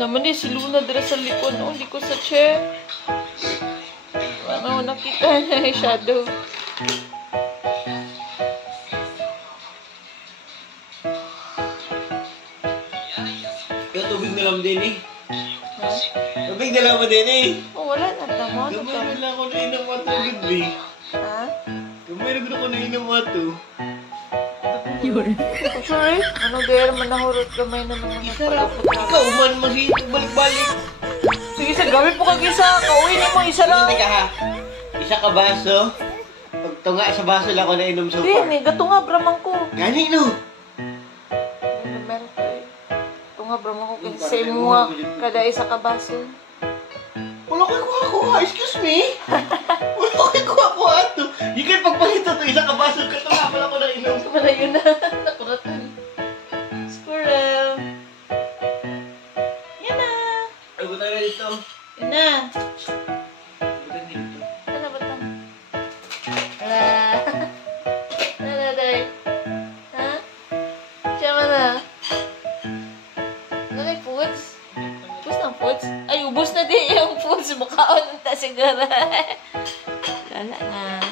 Naman eh, si Luna dira sa likod, no? Likod sa chair. Ano, nakita na yung shadow. Kaya tubig na lang din eh. Ha? Tubig na lang mo din eh. Oh, wala na naman. Gamay na lang ako na inom mo ito, Gudbi. Ha? Gamay na ako na inom mo ito. Yun. Sorry? Ano gaya naman nahurot gamay na naman. Ikaw, man mag-iito balik-balik. Sige, sa gabi po kag-isa. Kauwi na mo, isa lang. Hindi ka ha. Isa ka baso. Pag tunga sa baso lang ako na inom so far. Hindi, gato nga, bramang ko. Gani no? Meron ko eh. Gato nga, bramang ko. Kasi mo nga, kada isa ka baso. Wala kayo kuha-kuha. Excuse me? Wala kayo kuha-kuha ito. Di kayo pagpahito ito. Isa ka baso. Katunga pala ko na inom. Malayo na. Nakuratan. Squirrel. Yan na. Ay, buta na dito. Yan na. Buta na dito. Ano ba ito? Wala. Ano day? Ha? Siya mo na. Ano kay foods? Ubus ng foods? Ay, ubus na din yung foods. Makaon na siguro. Wala na.